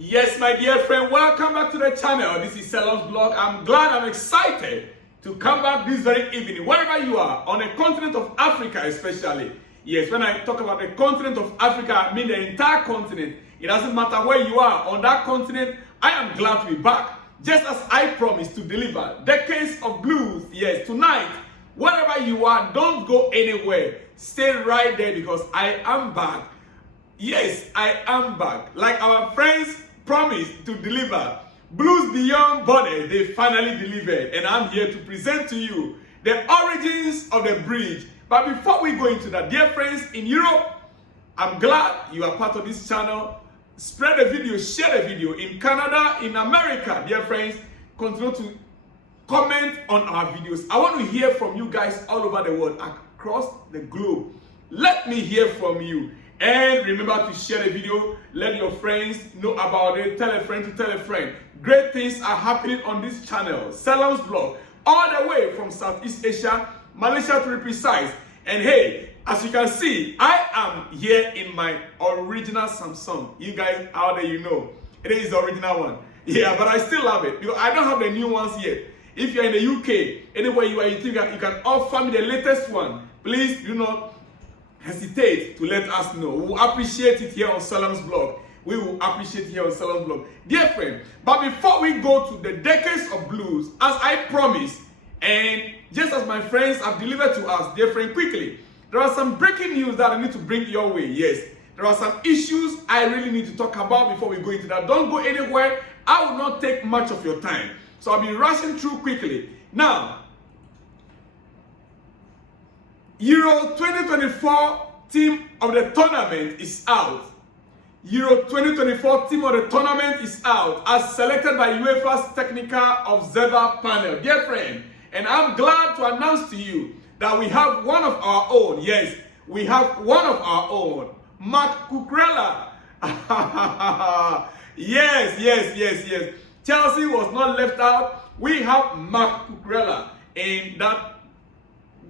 Yes, my dear friend, welcome back to the channel. This is Salon's Blog. I'm glad, I'm excited to come back this very evening, wherever you are, on the continent of Africa especially. Yes, when I talk about the continent of Africa, I mean the entire continent. It doesn't matter where you are on that continent. I am glad to be back, just as I promised to deliver decades of blues. Yes, tonight, wherever you are, don't go anywhere. Stay right there because I am back. Yes, I am back. Like our friends promised to deliver. Blues Beyond Borders, they finally delivered. And I'm here to present to you the origins of the bridge. But before we go into that, dear friends in Europe, I'm glad you are part of this channel. Spread the video, share the video. In Canada, in America, dear friends, continue to comment on our videos. I want to hear from you guys all over the world, across the globe. Let me hear from you. And remember to share the video. Let your friends know about it. Tell a friend to tell a friend. Great things are happening on this channel, Salon's Blog, all the way from Southeast Asia, Malaysia to be precise. And hey, as you can see, I am here in my original Samsung. You guys out there, you know, it is the original one. Yeah, but I still love it because I don't have the new ones yet. If you're in the UK, anywhere you are, you think you can offer me the latest one, please do not hesitate to let us know. We will appreciate it here on Salon's Blog. We will appreciate it here on Salon's Blog. Dear friend, but before we go to the decades of blues, as I promised, and just as my friends have delivered to us, dear friend, quickly, there are some breaking news that I need to bring your way. Yes, there are some issues I really need to talk about before we go into that. Don't go anywhere. I will not take much of your time. So I'll be rushing through quickly. Now, Euro 2024 team of the tournament is out. Euro 2024 team of the tournament is out as selected by UEFA's Technical Observer Panel. Dear friend, and I'm glad to announce to you that we have one of our own. Yes, we have one of our own. Marc Cucurella. Yes. Chelsea was not left out. We have Marc Cucurella in that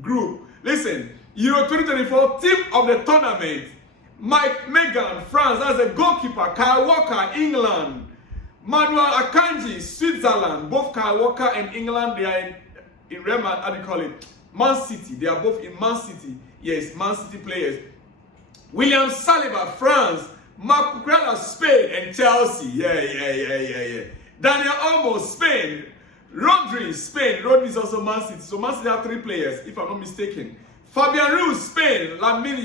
group. Listen, Euro 2024 team of the tournament. Mike Megan, France, as a goalkeeper. Kyle Walker, England. Manuel Akanji, Switzerland. Both Kyle Walker and England, they are in Real Madrid, how do you call it? Man City. They are both in Man City. Yes, Man City players. William Saliba, France. Marc Cucurella, Spain, and Chelsea. Yeah. Daniel Olmo, Spain. Rodri, Spain. Rodri is also Man City. So Man City have three players, if I'm not mistaken. Fabian Ruiz, Spain. Lamine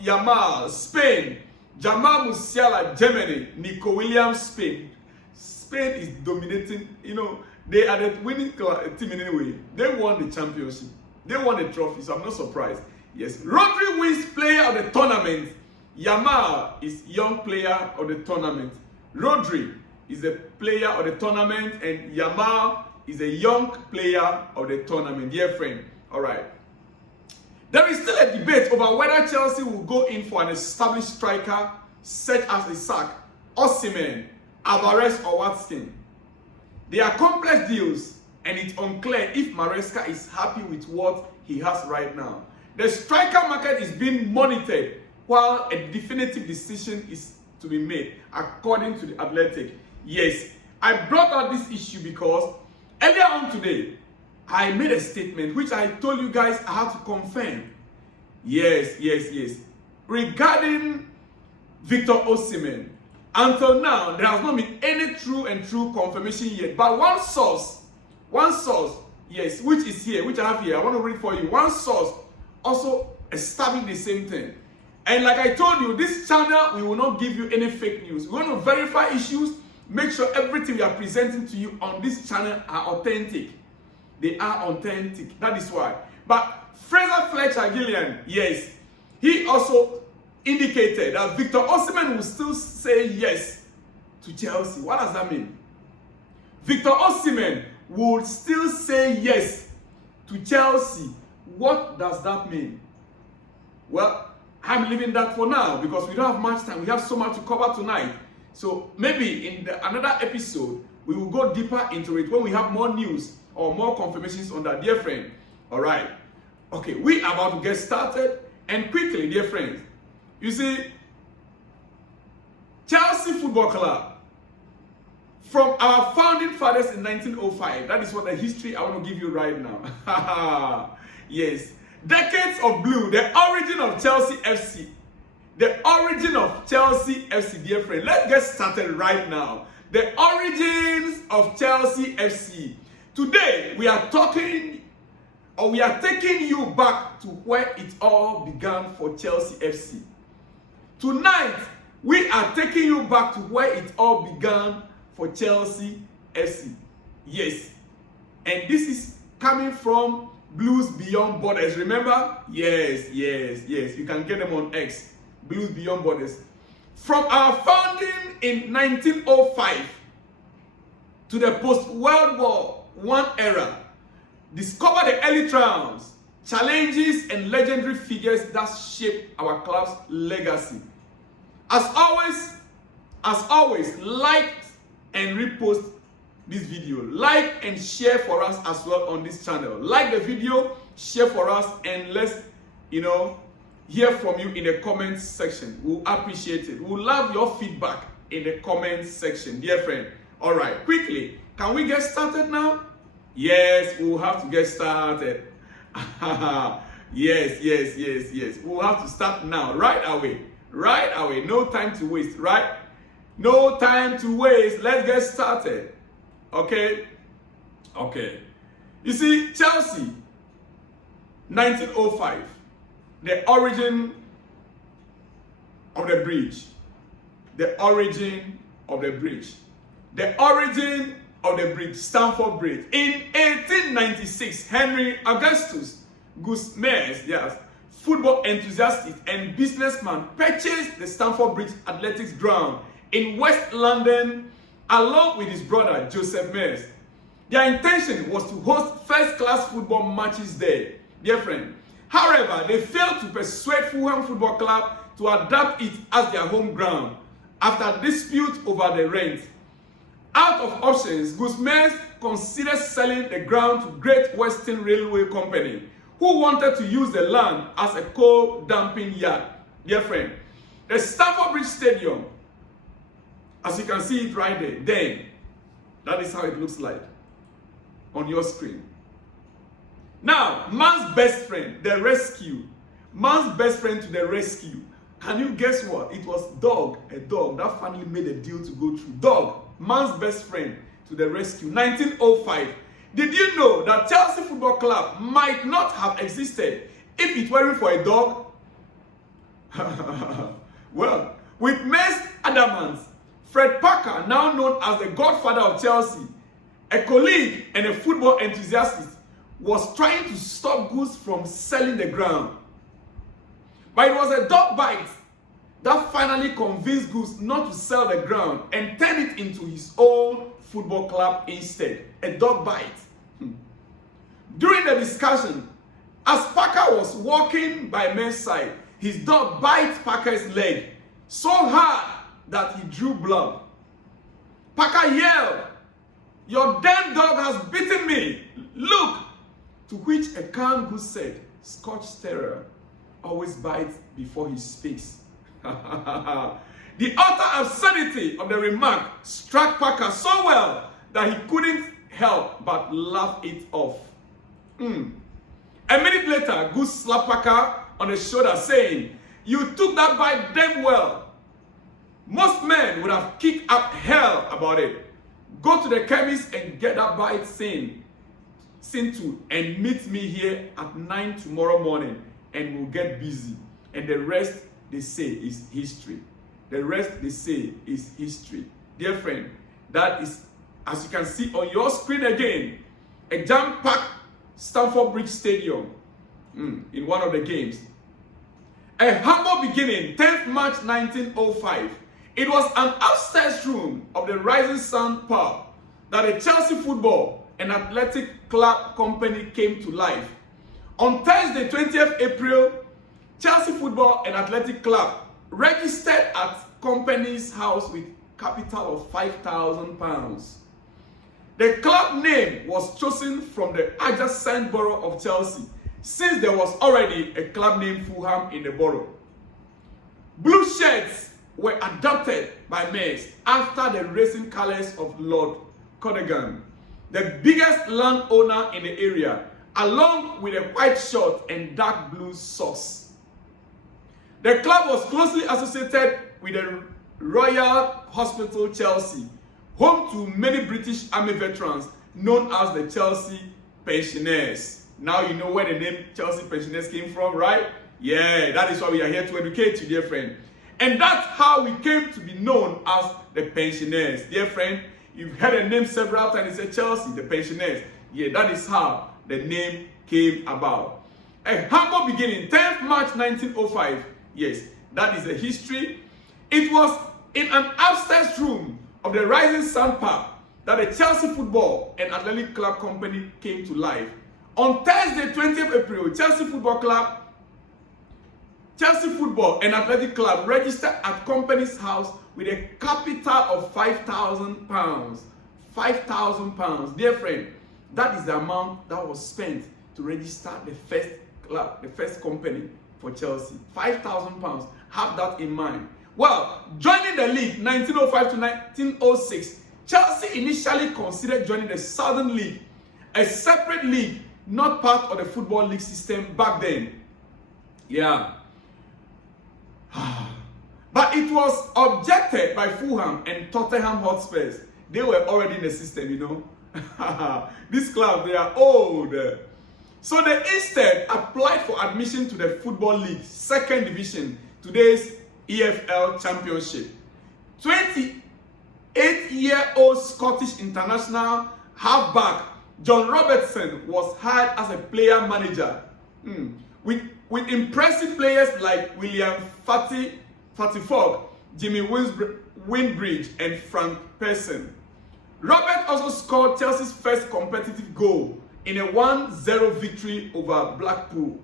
Yamal, Spain. Jamal Musiala, Germany. Nico Williams, Spain. Spain is dominating. You know, they are the winning team anyway. They won the championship. They won the trophy, so I'm not surprised. Yes. Rodri wins player of the tournament. Yamal is young player of the tournament. Rodri is the player of the tournament, and Yamal is a young player of the tournament, dear friend. All right. There is still a debate over whether Chelsea will go in for an established striker such as Isaac, Osimehn, Alvarez, or Watson. They are complex deals, and it's unclear if Maresca is happy with what he has right now. The striker market is being monitored while a definitive decision is to be made, according to the Athletic. Yes, I brought out this issue because earlier on today, I made a statement which I told you guys I have to confirm. Yes. Regarding Victor Osimehn, until now, there has not been any true confirmation yet. But one source, yes, which is here, which I have here, I want to read for you. One source also established the same thing. And like I told you, this channel, we will not give you any fake news. We want to verify issues, make sure everything we are presenting to you on this channel are authentic. They are authentic. That is why. But Fraser Fletcher Gillian, yes, he also indicated that Victor Osimehn will still say yes to Chelsea. What does that mean? Victor Osimehn will still say yes to Chelsea. What does that mean? Well, I'm leaving that for now because we don't have much time. We have so much to cover tonight. So maybe in another episode, we will go deeper into it when we have more news or more confirmations on that, dear friend. All right. Okay, we are about to get started. And quickly, dear friends, you see, Football Club, from our founding fathers in 1905, that is what the history I want to give you right now. Yes. Decades of blue, the origin of Chelsea FC. The origin of Chelsea FC, dear friend. Let's get started right now. The origins of Chelsea FC. Today, we are taking you back to where it all began for Chelsea FC. Tonight, we are taking you back to where it all began for Chelsea FC. Yes. And this is coming from Blues Beyond Borders. Remember? Yes. You can get them on X. Blues Beyond Borders. From our founding in 1905 to the post-World War I era, discover the early triumphs, challenges, and legendary figures that shaped our club's legacy. As always, like and repost this video. Like and share for us as well on this channel. Like the video, share for us, and let's, hear from you in the comments section. We'll appreciate it. We'll love your feedback in the comments section, dear friend. All right, quickly, can we get started now? Yes, we'll have to get started. Yes. We'll have to start now, right away. No time to waste, right? No time to waste. Let's get started. Okay. You see, Chelsea, 1905, the origin of the bridge. Stamford Bridge. In 1896, Henry Augustus Osimehn, yes, football enthusiast and businessman, purchased the Stamford Bridge Athletics Ground in West London along with his brother Joseph Mears. Their intention was to host first-class football matches there, dear friend. However, they failed to persuade Fulham Football Club to adapt it as their home ground after dispute over the rent. Out of options, Osimehn considered selling the ground to Great Western Railway Company, who wanted to use the land as a coal dumping yard. Dear friend, the Stamford Bridge Stadium, as you can see it right there, that is how it looks like on your screen. Now, man's best friend, the rescue. Man's best friend to the rescue. Can you guess what? It was Dog, a dog that finally made a deal to go through. Dog, man's best friend to the rescue. 1905. Did you know that Chelsea Football Club might not have existed if it weren't for a dog? Well, with Mace Adamant, Fred Parker, now known as the godfather of Chelsea, a colleague and a football enthusiast, was trying to stop Goose from selling the ground. But it was a dog bite that finally convinced Goose not to sell the ground and turn it into his own football club instead. A dog bite. During the discussion, as Parker was walking by May's side, his dog bit Parker's leg so hard that he drew blood. Parker yelled, "Your damn dog has bitten me! Look!" To which a calm Goose said, "Scotch Terrier always bites before he speaks." The utter absurdity of the remark struck Parker so well that he couldn't help but laugh it off. A minute later, Goose slapped Parker on the shoulder saying, "You took that bite damn well. Most men would have kicked up hell about it. Go to the chemist and get that bite seen to, and meet me here at 9 tomorrow morning, and we'll get busy." And the rest, they say, is history. The rest, they say, is history. Dear friend, that is, as you can see on your screen again, a jam-packed Stamford Bridge Stadium in one of the games. A humble beginning, 10th March 1905. It was an upstairs room of the Rising Sun pub that the Chelsea Football and Athletic Club Company came to life. On Thursday, 20th April, Chelsea Football and Athletic Club registered at company's house with capital of £5,000. The club name was chosen from the adjacent borough of Chelsea, since there was already a club named Fulham in the borough. Blue shirts were adopted by mayors after the racing colors of Lord Cadogan, the biggest landowner in the area, along with a white shirt and dark blue socks. The club was closely associated with the Royal Hospital Chelsea, home to many British Army veterans known as the Chelsea Pensioners. Now you know where the name Chelsea Pensioners came from, right? Yeah, that is why we are here to educate you, dear friend. And that's how we came to be known as the Pensioners. Dear friend, you've heard the name several times. It's Chelsea, the Pensioners. Yeah, that is how the name came about. A humble beginning, 10th March 1905. Yes, that is the history. It was in an upstairs room of the Rising Sun Pub that the Chelsea Football and Athletic Club Company came to life. On Thursday, 20th April, Chelsea Football and Athletic Club registered at company's house with a capital of £5,000. £5,000. Dear friend, that is the amount that was spent to register the first club, the first company for Chelsea. £5,000. Have that in mind. Well, joining the league 1905 to 1906, Chelsea initially considered joining the Southern League, a separate league not part of the Football League system back then. Yeah. But it was objected by Fulham and Tottenham Hotspurs. They were already in the system, you know. These clubs, they are old. So they instead applied for admission to the Football League, second division, today's EFL Championship. 28-year-old Scottish international halfback John Robertson was hired as a player manager. With impressive players like William Fatty-Fogg, Jimmy Windbridge, and Frank Pearson. Robert also scored Chelsea's first competitive goal in a 1-0 victory over Blackpool.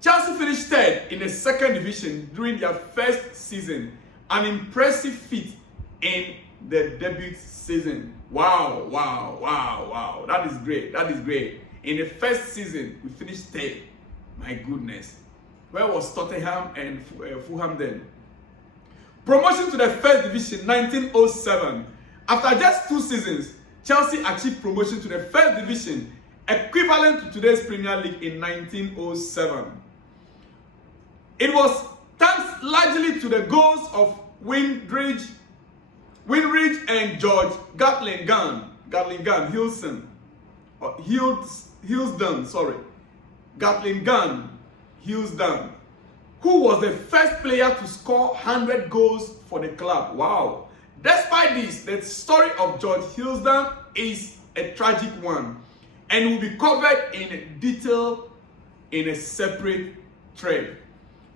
Chelsea finished third in the second division during their first season, an impressive feat in the debut season. Wow, wow, wow, wow. That is great. That is great. In the first season, we finished third. My goodness. Where was Tottenham and Fulham then? Promotion to the first division, 1907. After just 2 seasons, Chelsea achieved promotion to the first division, equivalent to today's Premier League in 1907. It was thanks largely to the goals of Windridge and George Gatlingham, who was the first player to score 100 goals for the club. Wow. Despite this, the story of George Hillsdon is a tragic one and will be covered in detail in a separate thread.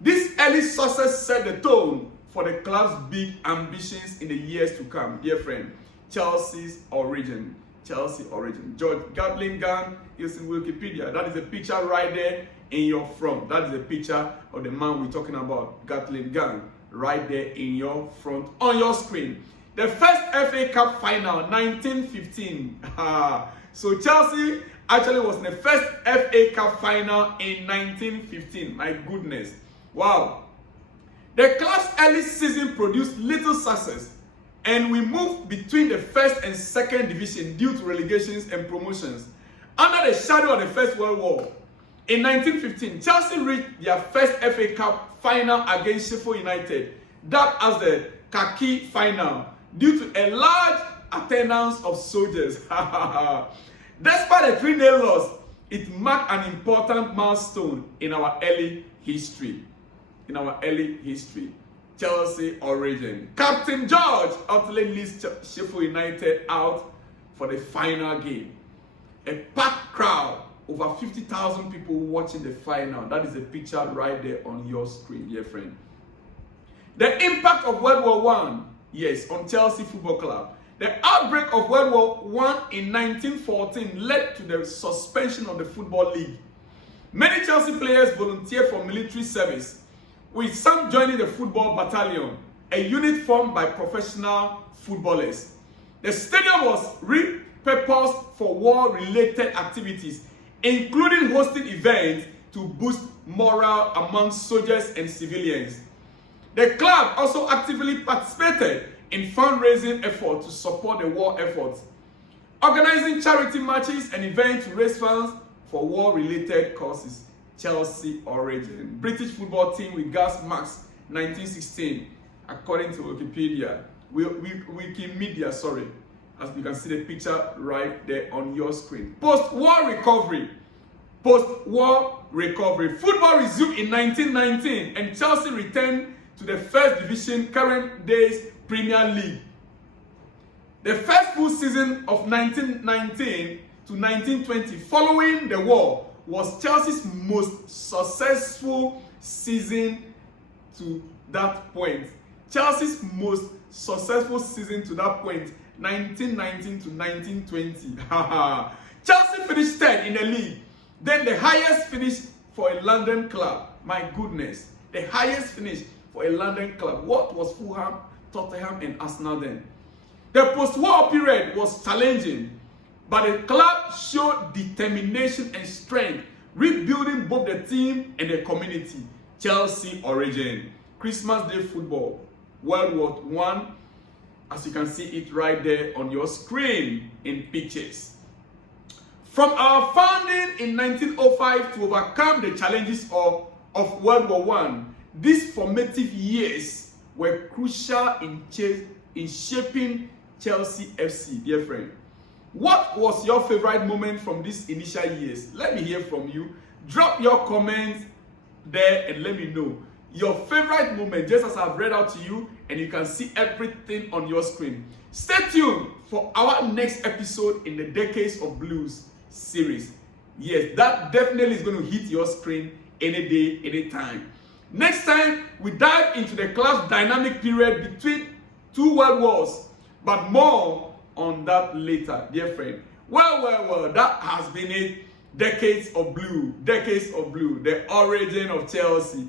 This early success set the tone for the club's big ambitions in the years to come. Dear friend, Chelsea's origin. Chelsea origin. George Gatlingham is in Wikipedia. That is a picture right there in your front. That is a picture of the man we're talking about, Gatlingham, right there in your front on your screen. The first FA Cup final, 1915. So Chelsea actually was in the first FA Cup final in 1915. My goodness. Wow. The club's early season produced little success, and we moved between the first and second division due to relegations and promotions. Under the shadow of the First World War, in 1915, Chelsea reached their first FA Cup final against Sheffield United, dubbed as the Khaki Final, due to a large attendance of soldiers. Despite a 3-0 loss, it marked an important milestone in our early history. Chelsea origin. Captain George utterly leads Sheffield United out for the final game. A packed crowd, over 50,000 people watching the final. That is a picture right there on your screen, dear friend. The impact of World War I, yes, on Chelsea Football Club. The outbreak of World War I in 1914 led to the suspension of the Football League. Many Chelsea players volunteered for military service, with some joining the football battalion, a unit formed by professional footballers. The stadium was repurposed for war-related activities, including hosting events to boost morale among soldiers and civilians. The club also actively participated in fundraising efforts to support the war efforts, organizing charity matches and events to raise funds for war-related causes. Chelsea origin. British football team with gas masks 1916, according to Wikipedia. Wikimedia, sorry. As you can see the picture right there on your screen. Post-war recovery. Post-war recovery. Football resumed in 1919 and Chelsea returned to the first division, current days Premier League. The first full season of 1919 to 1920 following the war was Chelsea's most successful season to that point. Chelsea's most successful season to that point, 1919 to 1920. Chelsea finished third in the league. Then the highest finish for a London club. My goodness. The highest finish for a London club. What was Fulham, Tottenham, and Arsenal then? The post-war period was challenging, but the club showed determination and strength, rebuilding both the team and the community. Chelsea origin. Christmas Day football. World War I. As you can see it right there on your screen in pictures. From our founding in 1905 to overcome the challenges of World War I, these formative years were crucial in shaping Chelsea FC, dear friend. What was your favorite moment from these initial years? Let me hear from you. Drop your comments there and let me know your favorite moment, just as I've read out to you, and you can see everything on your screen. Stay tuned for our next episode in the Decades of Blues series. Yes, that definitely is going to hit your screen any day, any time. Next time, we dive into the club's dynamic period between two world wars, but more on that later, dear friend. Well, that has been it. Decades of Blue, the origin of Chelsea.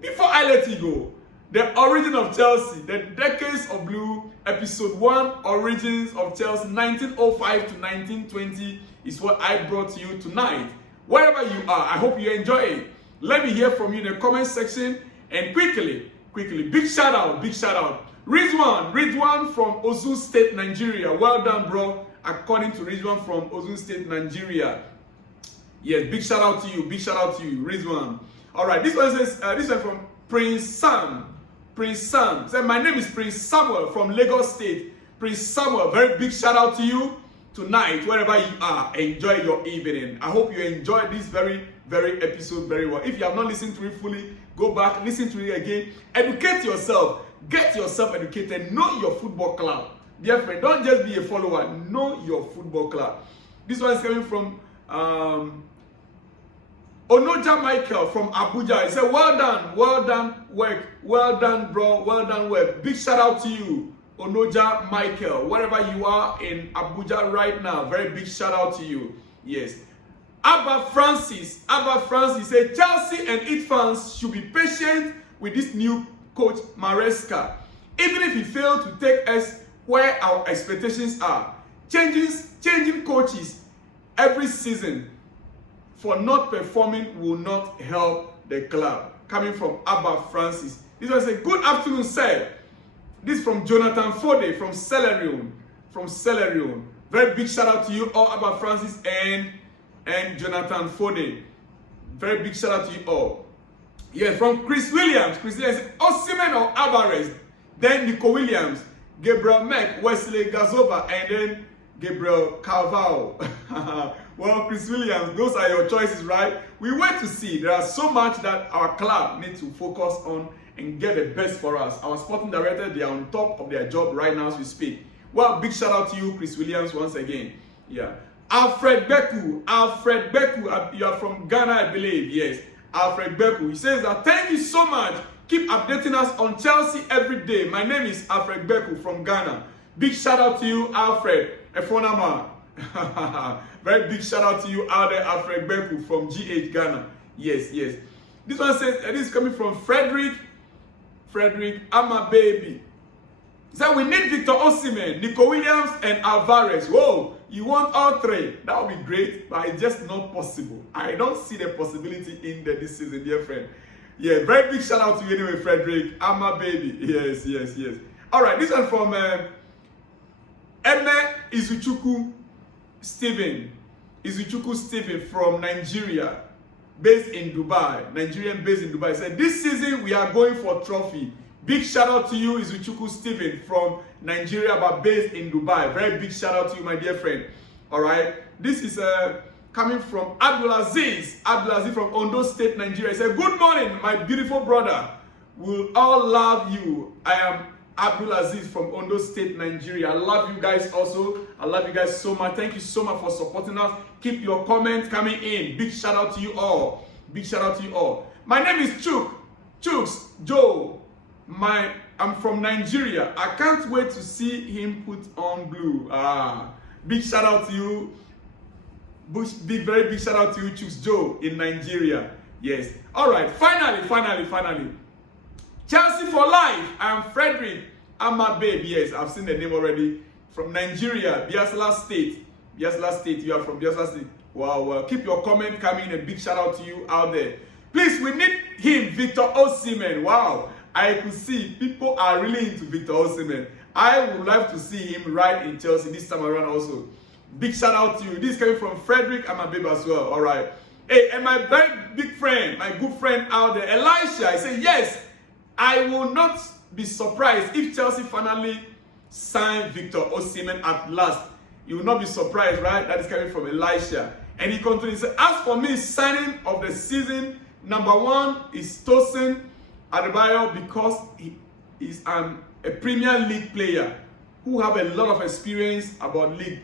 Before I let you go, the origin of Chelsea, the Decades of Blue, episode 1, Origins of Chelsea, 1905 to 1920 is what I brought to you tonight. Wherever you are, I hope you enjoy it. Let me hear from you in the comment section. And quickly, big shout out. Ridwan from Osun State, Nigeria. Well done, bro. According to Ridwan from Osun State, Nigeria. Yes, big shout out to you, Ridwan. All right, this one says, this one from Prince Sam. Say, my name is Prince Samuel from Lagos State. Prince Samuel, very big shout out to you tonight, wherever you are. Enjoy your evening. I hope you enjoyed this very episode very well. If you have not listened to it fully, go back, listen to it again. Educate yourself. Get yourself educated. Know your football club. Dear friend, don't just be a follower. Know your football club. This one is coming from Onoja Michael from Abuja. He said, well done work. Well done, bro. Well done work. Big shout out to you, Onoja Michael. Wherever you are in Abuja right now, very big shout out to you. Yes. Abba Francis said, Chelsea and its fans should be patient with this new coach Maresca. Even if he failed to take us where our expectations are. Changing coaches every season for not performing will not help the club. Coming from Abba Francis. This was a good afternoon, sir. This from Jonathan Fode from Celerion. Very big shout out to you all, Abba Francis and Jonathan Fode. Very big shout out to you all. Yeah, from Chris Williams. Osimehn or Alvarez. Then Nico Williams, Gabriel Mack, Wesley Gazova, and then Gabriel Carvalho. Well, Chris Williams, those are your choices, right? We wait to see. There are so much that our club needs to focus on and get the best for us. Our sporting director, they are on top of their job right now as we speak. Well, big shout out to you, Chris Williams, once again. Yeah. Alfred Beku, you are from Ghana, I believe. Yes, Alfred Beku. He says that, thank you so much. Keep updating us on Chelsea every day. My name is Alfred Beku from Ghana. Big shout out to you, Alfred. Efonama. Very big shout out to you out there, Alfred Beku from GH Ghana. Yes. This one says, this is coming from Frederick, I'm a baby. He said, we need Victor Osimehn, Nico Williams, and Alvarez. Whoa, you want all three? That would be great, but it's just not possible. I don't see the possibility in there this season, dear friend. Yeah, very big shout out to you anyway, Frederick. I'm my baby. Yes, yes, yes. All right, this one from Eme Izuchukwu Stephen. Izuchukwu Stephen from Nigeria, based in Dubai. Nigerian based in Dubai. Said, this season we are going for trophy. Big shout out to you, Izuchukwu Stephen from Nigeria, but based in Dubai. Very big shout out to you, my dear friend. All right. This is coming from Abdulaziz. Abdulaziz from Ondo State, Nigeria. He said, good morning, my beautiful brother. We'll all love you. I am Abdulaziz from Ondo State, Nigeria. I love you guys also. I love you guys so much. Thank you so much for supporting us. Keep your comments coming in. Big shout out to you all. Big shout out to you all. My name is Chuks Joe. I'm from Nigeria. I can't wait to see him put on blue. Big shout out to you. Very big shout out to you, Chuks Joe in Nigeria. Yes. All right. Finally. Chelsea for life. I'm Frederick. I'm my babe. Yes, I've seen the name already. From Nigeria, Biafra State. Biafra State. You are from Biafra State. Wow. Keep your comment coming. A big shout out to you out there. Please, we need him, Victor Osimehn. Wow. I could see people are really into Victor Osimehn. I would like to see him right in Chelsea this time around also. Big shout out to you. This is coming from Frederick and my babe as well. All right. Hey, and my very big friend, my good friend out there, Elisha. I say, yes, I will not be surprised if Chelsea finally sign Victor Osimehn at last. You will not be surprised, right? That is coming from Elisha. And he continues, as for me, signing of the season, number one is Tosin Adebayo, because he is a Premier League player who have a lot of experience about league.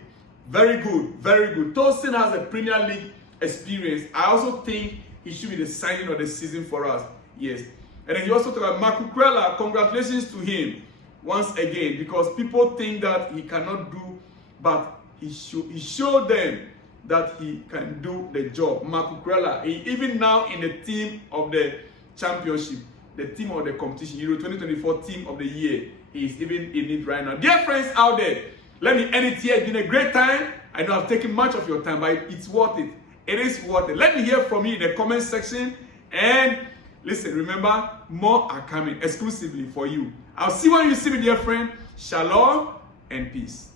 Very good, very good. Tosin has a Premier League experience. I also think he should be the signing of the season for us. Yes. And then he also talked about Marco Cucurella. Congratulations to him once again, because people think that he cannot do, but he showed them that he can do the job. Marco Cucurella, even now in the team of the championship, the team of the competition, Euro 2024 team of the year, he is even in it right now. Dear friends out there, let me end it here. It's been a great time. I know I've taken much of your time, but it's worth it. It is worth it. Let me hear from you in the comment section. And listen, remember, more are coming exclusively for you. I'll see when you see me, dear friend. Shalom and peace.